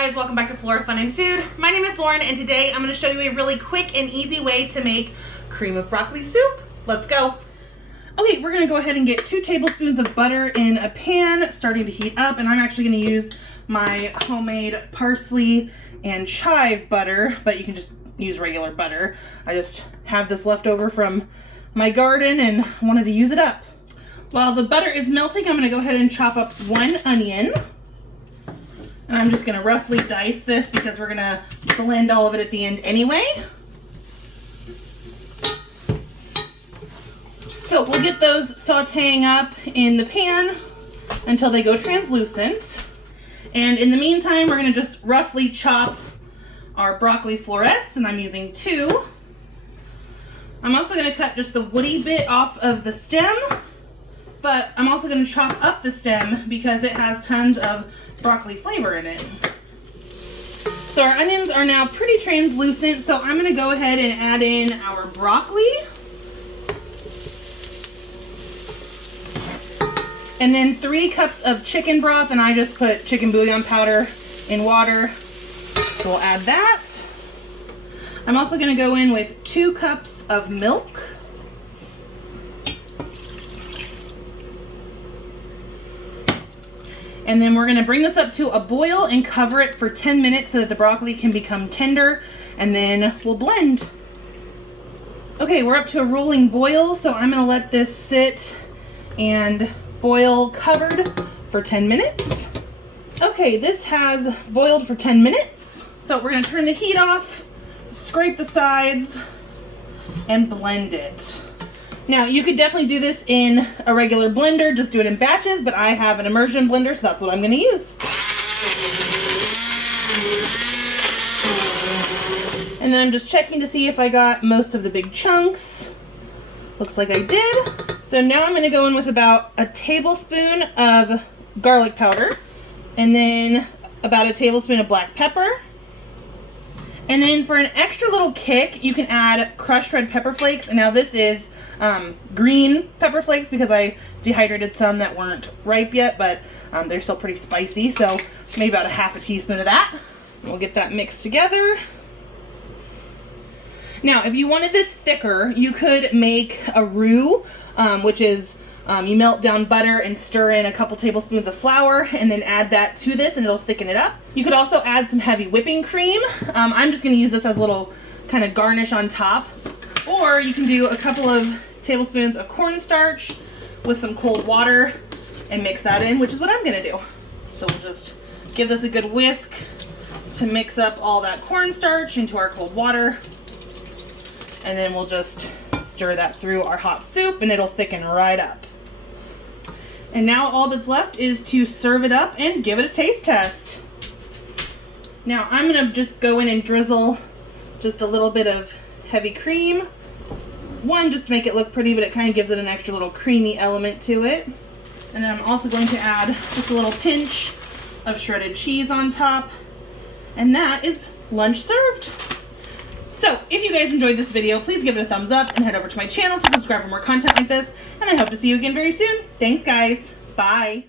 guys, welcome back to Flora Fun and Food. My name is Lauren and today I'm going to show you a really quick and easy way to make cream of broccoli soup. Let's go. Okay, we're going to go ahead and get 2 tablespoons of butter in a pan starting to heat up, and I'm actually going to use my homemade parsley and chive butter, but you can just use regular butter. I just have this left over from my garden and wanted to use it up. While the butter is melting, I'm going to go ahead and chop up 1 onion. And I'm just going to roughly dice this because we're going to blend all of it at the end anyway. So we'll get those sauteing up in the pan until they go translucent. And in the meantime, we're going to just roughly chop our broccoli florets, and I'm using 2. I'm also going to cut just the woody bit off of the stem, but I'm also going to chop up the stem because it has tons of broccoli flavor in it. So our onions are now pretty translucent, so I'm going to go ahead and add in our broccoli. And then 3 cups of chicken broth, and I just put chicken bouillon powder in water. So we'll add that. I'm also going to go in with 2 cups of milk. And then we're going to bring this up to a boil and cover it for 10 minutes so that the broccoli can become tender, and then we'll blend. Okay, we're up to a rolling boil, so I'm going to let this sit and boil covered for 10 minutes. Okay, this has boiled for 10 minutes. So we're going to turn the heat off, scrape the sides, and blend it. Now, you could definitely do this in a regular blender, just do it in batches, but I have an immersion blender, so that's what I'm going to use. And then I'm just checking to see if I got most of the big chunks. Looks like I did. So now I'm going to go in with about a tablespoon of garlic powder, and then about a tablespoon of black pepper. And then for an extra little kick, you can add crushed red pepper flakes. And now this is green pepper flakes because I dehydrated some that weren't ripe yet, but they're still pretty spicy, so maybe about a half a teaspoon of that. And we'll get that mixed together. Now, if you wanted this thicker, you could make a roux, which is you melt down butter and stir in a couple tablespoons of flour and then add that to this and it'll thicken it up. You could also add some heavy whipping cream. I'm just going to use this as a little kind of garnish on top. Or you can do a couple of tablespoons of cornstarch with some cold water and mix that in, which is what I'm going to do. So we'll just give this a good whisk to mix up all that cornstarch into our cold water. And then we'll just stir that through our hot soup and it'll thicken right up. And now all that's left is to serve it up and give it a taste test. Now I'm going to just go in and drizzle just a little bit of heavy cream. One, just to make it look pretty, but it kind of gives it an extra little creamy element to it. And then I'm also going to add just a little pinch of shredded cheese on top. And that is lunch served. So if you guys enjoyed this video, please give it a thumbs up and head over to my channel to subscribe for more content like this. And I hope to see you again very soon. Thanks, guys. Bye.